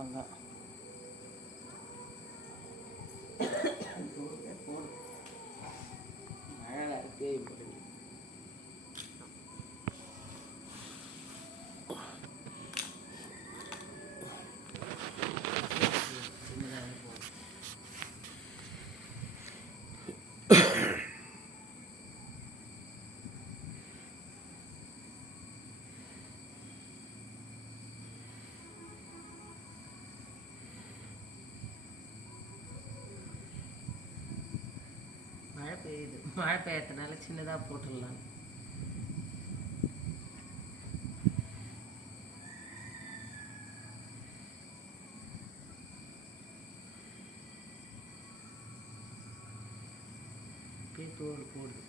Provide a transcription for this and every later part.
அதான் போடு மழை தேய் போடுது. மழை பெய்யுது, மழை பெய்யறதுனால சின்னதாக போட்டுடலாம். தோல் போடுது.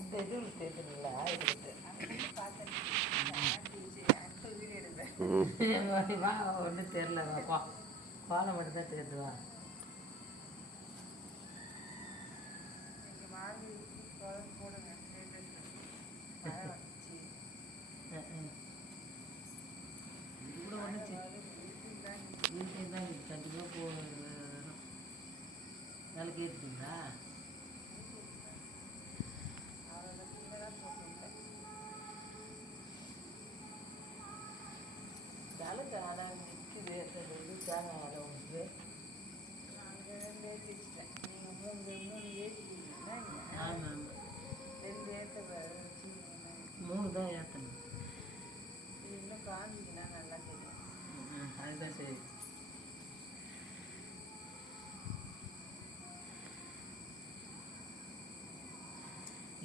இந்த இதில் தேர்தலில் வா ஒன்றும் தெரில கோலம் மட்டும் தான் தெரியுதுவா. இது கூட ஒன்று வீட்டுக்கு தான் கண்டிப்பாக வேலைக்கு ஏற்றுங்களா? ஆனால் நிற்குது இது தேங்காய் உண்டு. ஆமாம், 3 தான் ஏற்றணும். இன்னும் காஞ்சிங்கன்னா நல்லா தெரியும். அதுதான் சரி.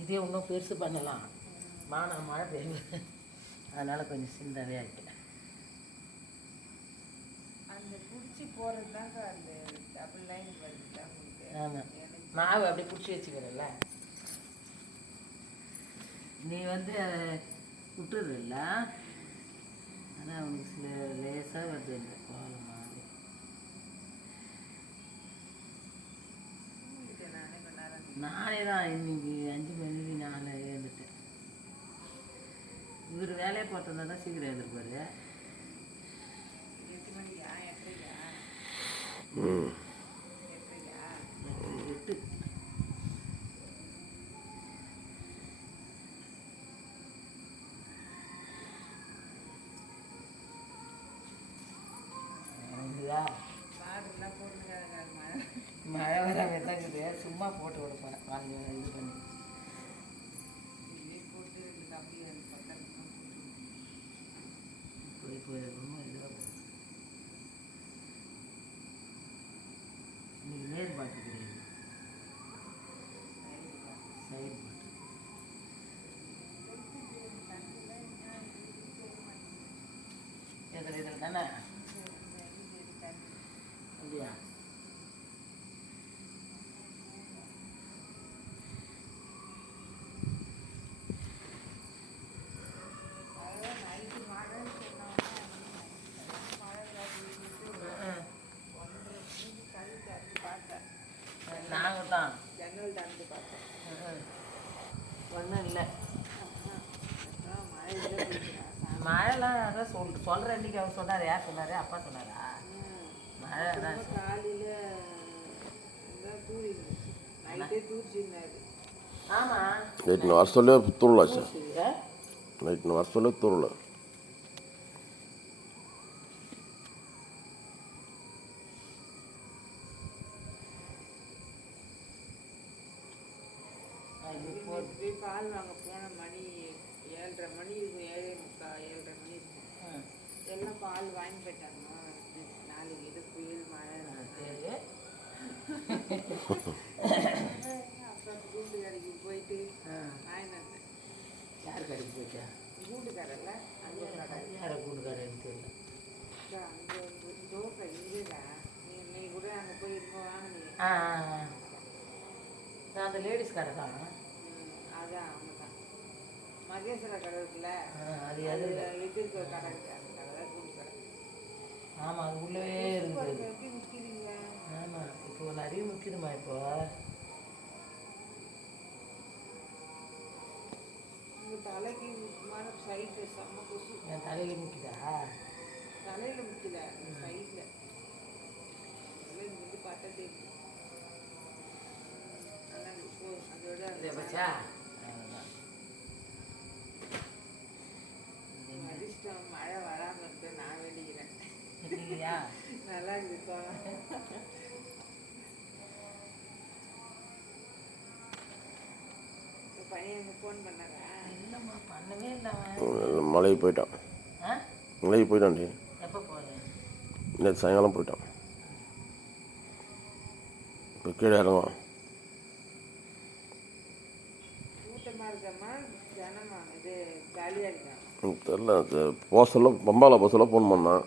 இதே இன்னும் பெருசு பண்ணலாம். மழை பெய்யுது, அதனால் கொஞ்சம் சின்னதாகவே ஆகிட்டு போகிறதுதாங்க அந்த டபுள் லைன் வருது. ஆமாம், மாவு அப்படி பிடிச்சி வச்சுக்கிறல்ல, நீ வந்து விட்டுறல, ஆனால் அவனுக்கு சில லேசாக வருது இல்லை கோலம் மாவு. நானே தான் இன்னைக்கு 5 மணிக்கு நான் எழுந்துட்டேன். இவர் வேலையை போட்டிருந்தா தான் சீக்கிரம் எழுந்திருப்பாரு. 8 மணிக்கா? 8 மழை வர வெதாக்குது, சும்மா போட்டு கொடுப்பேன் வாங்கி இது பண்ணி போட்டு அப்படியே ரொம்ப இதுவாக போகுது. இன்னைக்கு நேர் பாட்டு கிடையாது, சைடு பாட்டு. இதில் தானே அப்படியா? நாங்கள் தான் ஜன்னல் திறந்து பார்த்தேன். ஒன்றும் இல்லை. மழைலாம் அதான் சொல்கிற அன்றைக்கி அவர் சொன்னார். யார் சொன்னார்? அப்பா சொன்னாரா? மழை தான் காலையில் தூரி நைட்டே தூரிச்சிருந்தாரு. ஆமாம், நைட்டு வர சொல்ல தூரலாச்சு. நைட்டு வர சொல்ல தூரல. பால் வாங்க போன மணி 7:30 மணி இருக்கும், 7:45, 7:30 மணி இருக்கும். எல்லாம் பால் வாங்கி போயிட்டாங்க. நாளைக்கு இது புயல் மழை. அப்புறம் கூண்டு கடைக்கு போயிட்டு வாங்கிட்டு வந்தேன். யார் கடைக்கு போயிட்டா? கூண்டு கடையில் அங்கே யாரை கூண்டு கடைன்னு தெரியல. அங்கே தோசை இல்லைதான். நீ கூட அங்கே போய் இருக்கோம் வாங்கினீங்க. நான் அந்த லேடிஸ் கடை தான். அதான் அவங்க தான் மகேஸ்வர கடை இருக்குல்ல, அது எது எதிர்க்க கடை அந்த கடை தான் கூண்டு கடை. ஆமாம், அது உள்ளவே இருக்குது. எப்படி விற்கிறீங்க? ஆமாம், இப்போ நிறைய விற்கிதுமா. இப்போ உங்கள் தலைக்கு முக்கியமான சைட்டு செம்ம கொசு. என் தலையில் நிற்குதா? தலையில் முக்கியல, சைடில் இருந்து பார்த்தா தெரியும். ஆனால் இப்போ அதோட இதை பச்சா அதிர்ஷ்டம் மழை வராமல் இருக்கு. நான் வெளியிறேன். இல்லையா? நல்லா இருக்குப்பா. பையன் ஃபோன் பண்ணாரா? இல்லைம்மா, பண்ணவே இல்லை. மலைக்கு போயிட்டான். மலைக்கு போயிட்டான்டி. எப்போ போகிறேன்? நேற்று சாயங்காலம் போயிட்டான். இப்போ கீழே இறங்குவான். கூட்டமாக இருக்கம்மா, ஜனமா இது காலியாக இருக்கான். தெரில, போக சொல்ல பம்பாவில் போக சொல்ல ஃபோன் பண்ணான்.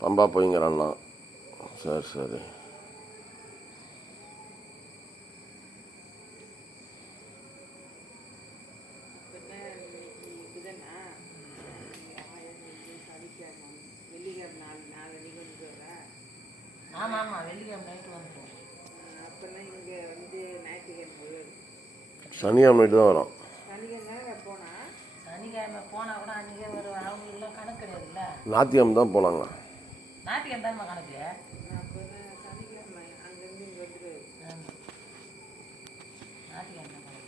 பம்பா போய்ங்கிறான்னா. சரி சரி. ஆமாம் ஆமாம், வெள்ளிக்கிழமை நைட்டு வந்துடும். அப்போல்லாம் இங்கே வந்து ஞாயிற்றுக்கிழமை வரும். சனிக்கிழமை நைட்டு தான் வரும். சனிக்கிழமை போனால் சனிக்கிழமை போனால் கூட அன்றைக்கே வருவாங்க. அவங்களுக்குலாம் கணக்கு கிடையாதுல்ல. ஞாயிற்றுக்கிழமை தான் போனாங்க. நாட்டுக்கு தானே கணக்கு. அப்போ சனிக்கிழமை அங்கேருந்து இங்கே வந்துடுவார். நாட்டுக்கு என்ன கணக்கு?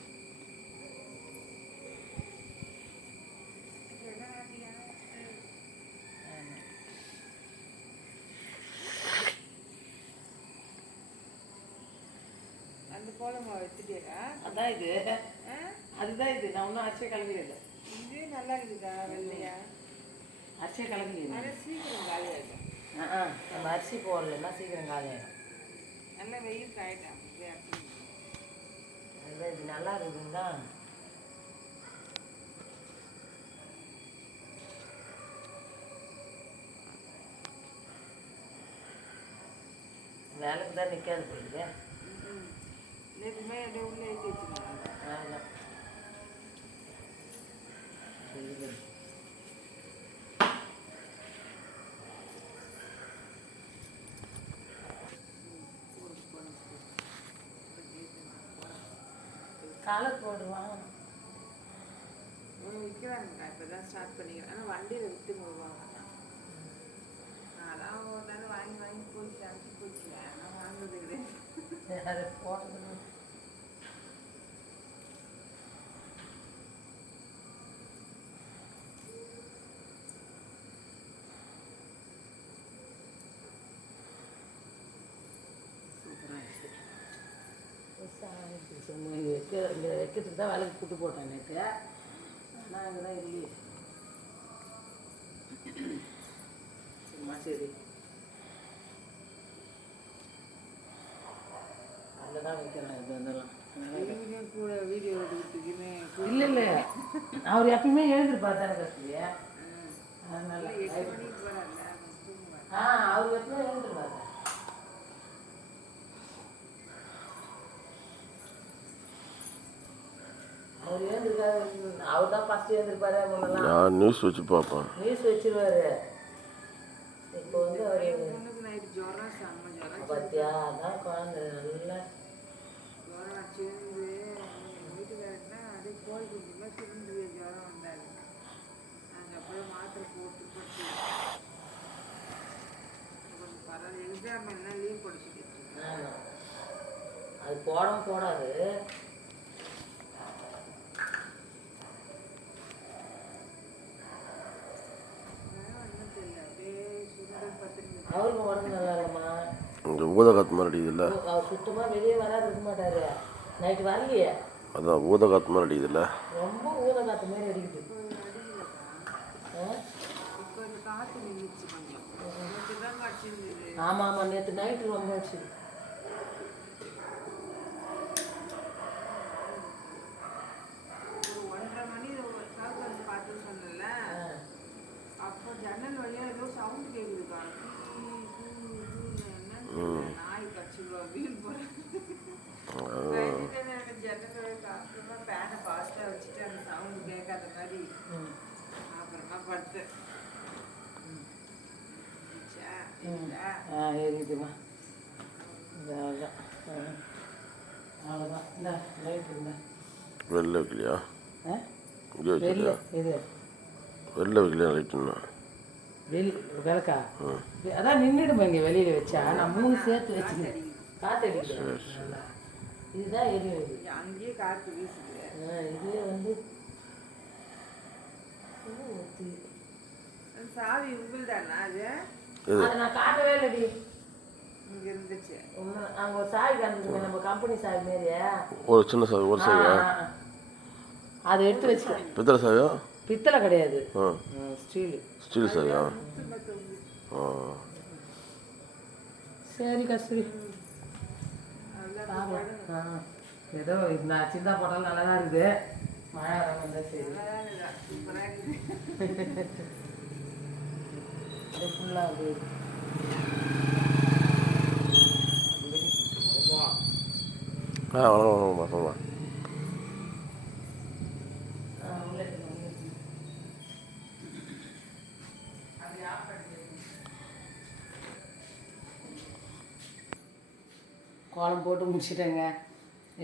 அந்த கோலமாக வச்சுட்டியா? அதான் இது, அதுதான் இது. நான் ஒன்றும் அரிசியை கலந்துடல. இது நல்லா இருக்குதா வெள்ளையா? அரிசியை கலந்துடல. ஆனால் சீக்கிரம் காலியாகிடும். நம்ம அரிசி போடலைன்னா சீக்கிரம் காலியாகிடும். நல்லா வெயில் காயிட்டான். அதுதான் இது நல்லா இருக்குதுன்னு தான். வேலைக்கு தான் நிற்காது போயிடுது. நேற்றுமே அப்படியே உள்ளே ஏற்றி வச்சுருந்தாங்க. ஆமாம், கலர் போடுவாங்க. விற்கிறாங்க. இப்போ தான் ஸ்டார்ட் பண்ணிக்கிறேன். ஆனால் வண்டியில் விற்று போடுவாங்க. அதான் ஒரு நாள் வாங்கி வாங்கி போயிட்டு அனுப்பி போயிடுச்சு. நான் வாங்குறது கிடையாது. அது போடுறது இது வைக்கிறதுக்கு தான் வேலைக்கு கூட்டு போட்டேன் நேற்று. ஆனால் அங்கே தான் இல்லையே. சரி அதில் தான் வைக்கிறேன் இது வந்தெல்லாம் இவனையும் கூட வீடியோ எடுக்கிறதுக்குன்னு இல்லை இல்லை அவர் எப்பயுமே எழுந்திருப்பார் தானே கஸ்தூரி அதனால 8 மணிக்கு வராங்க தூங்குவாங்க. அவர் எப்பயுமே எழுந்திருப்பாரு அவர் எழுந்திருக்காரு அவர் தான் ஃபஸ்ட்டு எழுந்திருப்பாரு முன்னெல்லாம் நான் நியூஸ் வச்சு பார்ப்பேன். நியூஸ் வச்சிருவாரு இப்போ வந்து அவர் என் பொண்ணுக்கு நைட்டு ஜுரம் செம்ம ஜுரம் பார்த்தியா அதான் குழந்தை நல்லா ஜுரம் அடிச்சிருந்து எங்கள் வீட்டுக்காரருக்குனா அப்படியே கோழி குஞ்சுமே சுருண்டு ஜுரம் வந்தாரு நாங்கள் அப்படியே மாத்திரை போட்டு போட்டு கொஞ்சம் பரவாயில்ல எக்ஸாம் எல்லாம் லீவ் படிச்சுக்கிட்டு இருக்கேன். அது போடவும் போடாது ஒன்றும் தெரியல அப்படியே சுருண்டல் பத்திரிக்கை அவருக்கு உடம்பு நல்லா இல்லைம்மா இங்கே ஊதகாத்து மாதிரி அடிக்குதுல்ல, அவர் சுத்தமாக வெளியே வராது இருக்க மாட்டாரு நைட்டு வரலையே அதான் ஊதகாத்து மாதிரி அடிக்குதுல்ல. ரொம்ப ஊத காற்று மாதிரி அடிக்குது இப்போ இந்த காற்று நின்றுச்சு கொஞ்சம் நேற்று தான் அடிச்சிருந்தது. ஆமாம் ஆமாம் நேற்று நைட்டு ரொம்ப ஆச்சு ஒரு 1:30 மணி காற்று வந்து பார்த்து சொன்னல அப்போ ஜன்னல் வழியா ஏதோ சவுண்ட் கேட்குதுக்கா நாய் கட்சிங்களோ வீல் போகிறேன் ஜன்னல் வழியா காற்றுமா ஃபேனை ஃபாஸ்ட்டாக வச்சுட்டு அந்த சவுண்டு கேட்காத மாதிரி அப்புறமா படுத்தேன். இருக்குதுமா அவ்வளோதான் அவ்வளோதான் இந்த லைட் இருந்தா வெளில வைக்கலையா? இங்கே வெளியே வச்சுருக்கியா? இது வெளில வைக்கலையா லைட்டுன்னா? வெளி விளக்கா அதான் நின்றுடுமா இங்கே வெளியில் வச்சா நான் 3 சேர்த்து வச்சுக்கிறேன் காற்று அடிக்கிறேன் நல்லா இதுதான் எரியுது அங்கேயே காற்று வீசுது. இதுவே வந்து சாவி உங்களுதானா அது அதை நான் காட்டவே இல்லடி இங்கே இருந்துச்சு. அங்கே ஒரு சாவி காமிச்சிருக்கேன் நம்ம கம்பெனி சாவி மாரியே ஒரு சின்ன சாவி, ஒரு சாவியா? அதை எடுத்து வச்சுட்டேன் பித்தளை சாவியா? பித்தளை கிடையாது ஆ, ஸ்டீலு ஸ்டீல் சாவியா? ஆ, சரி கஸ்தூரி ஏதோ நான் சின்ன போட்டாலும் நல்லா தான் இருக்குது மழை வர வந்தால் சரி சூப்பராக இருக்குது. அது ஃபுல்லாக அது வணக்கம் வணக்கம். கோலம் போட்டு முடிச்சிட்டேங்க.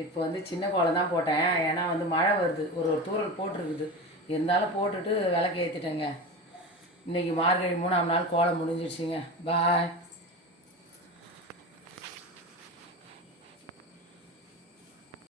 இப்போ வந்து சின்ன கோலம் தான் போட்டேன், ஏன்னா வந்து மழை வருது, ஒரு தூரல் போட்டிருக்குது, இருந்தாலும் போட்டுட்டு விளக்கு ஏற்றிட்டேங்க. இன்றைக்கி மார்கழி 3ஆம் நாள் கோலம் முடிஞ்சிடுச்சுங்க. பாய்.